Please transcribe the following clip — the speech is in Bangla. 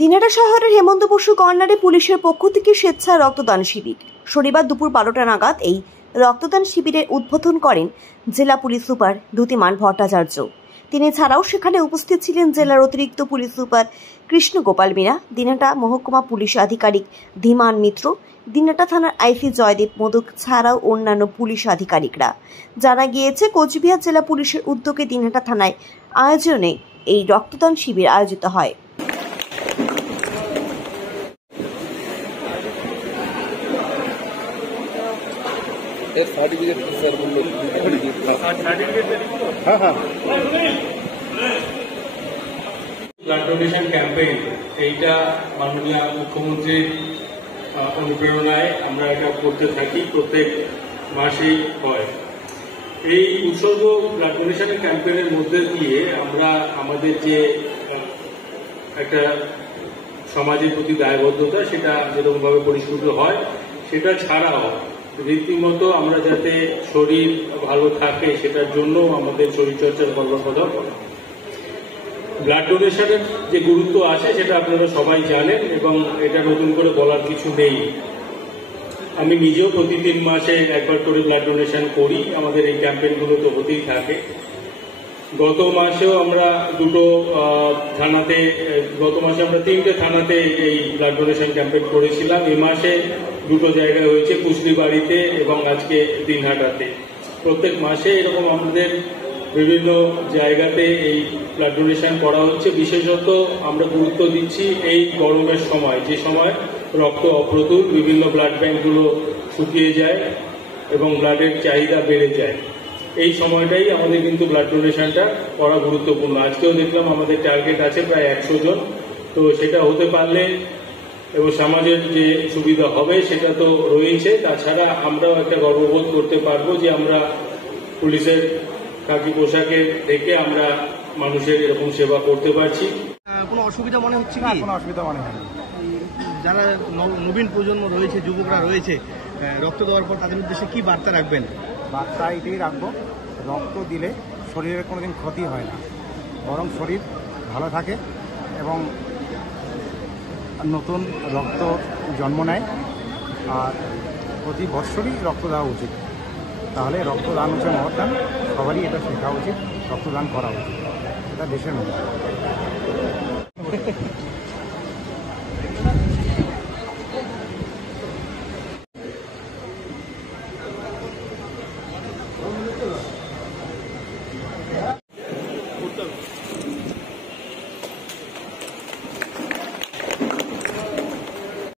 দিনাটা শহরের হেমন্ত বসু কর্নারে পুলিশের পক্ষ থেকে স্বেচ্ছা রক্তদান শিবির। শনিবার দুপুর 12টা নাগাদ এই রক্তদান শিবিরের উদ্বোধন করেন জেলা পুলিশ সুপার দ্যুতিমান ভট্টাচার্য। তিনি ছাড়াও সেখানে উপস্থিত ছিলেন জেলার অতিরিক্ত পুলিশ সুপার কৃষ্ণ গোপাল মীরা, দিনাটা মহকুমা পুলিশ আধিকারিক ধীমান মিত্র, দিনাটা থানার আইসি জয়দেব মোদক ছাড়াও অন্যান্য পুলিশ আধিকারিকরা। জানা গিয়েছে, কোচবিহার জেলা পুলিশের উদ্যোগে দিনাটা থানায় আয়োজনে এই রক্তদান শিবির আয়োজিত হয়। ব্লাড ডোনেশন ক্যাম্পেইন এইটা মাননীয় মুখ্যমন্ত্রীর অনুপ্রেরণায় আমরা এটা করতে থাকি, প্রত্যেক মাসেই হয়। এই উৎসর্গ ব্লাড ডোনেশন ক্যাম্পেইনের মধ্যে দিয়ে আমরা আমাদের যে একটা সমাজের প্রতি দায়বদ্ধতা সেটা যেরকমভাবে পরিস্ফুট হয়, সেটা ছাড়াও রীতিমতো আমরা যাতে শরীর ভালো থাকে সেটার জন্য আমাদের শরীরচর্চার কর্মকথা করা। ব্লাড ডোনেশনের যে গুরুত্ব আছে সেটা আপনারা সবাই জানেন এবং এটা নতুন করে বলার কিছু নেই। আমি নিজেও প্রতি 3 মাসে একবার করে ব্লাড ডোনেশন করি, আমাদের এই ক্যাম্পেইনগুলো তো হতেই থাকে। গত মাসেও আমরা আমরা 3টে থানাতে এই ব্লাড ডোনেশন ক্যাম্পেইন করেছিলাম। এই মাসে 2টো জায়গায় হয়েছে, কুশলিবাড়িতে এবং আজকে দিনহাটাতে। প্রত্যেক মাসে এরকম আমাদের বিভিন্ন জায়গাতে এই ব্লাড ডোনেশন করা হচ্ছে। বিশেষত আমরা গুরুত্ব দিচ্ছি এই গরমের সময়, যে সময় রক্ত অপ্রতুল, বিভিন্ন ব্লাড ব্যাঙ্কগুলো শুকিয়ে যায় এবং ব্লাডের চাহিদা বেড়ে যায়। এই সময়টাই আমাদের কিন্তু ব্লাড ডোনেশনটা করা গুরুত্বপূর্ণ। আজকেও দেখলাম আমাদের টার্গেট আছে প্রায় 100 জন। তো সেটা হতে পারলে এবং সমাজের যে সুবিধা হবে সেটা তো রয়েছে, তাছাড়া আমরাও একটা গর্ববোধ করতে পারবো যে আমরা পুলিশের খাকি পোশাকে থেকে আমরা মানুষের এরকম সেবা করতে পারছি। কোনো অসুবিধা মনে হচ্ছে কি? কোনো অসুবিধা মনে হয় না। যারা নবীন প্রজন্ম রয়েছে, যুবকরা রয়েছে, রক্ত দেওয়ার পর তাদের উদ্দেশ্যে কি বার্তা রাখবেন? বার্তা এটাই রাখবো, রক্ত দিলে শরীরের কোনোদিন ক্ষতি হয় না, বরং শরীর ভালো থাকে এবং নতুন রক্ত জন্ম নেয়। আর প্রতি বৎসরই রক্ত দেওয়া উচিত। তাহলে রক্তদান হচ্ছে মহৎদান, সবারই এটা শেখা উচিত, রক্তদান করা উচিত, এটা দেশের মধ্যে।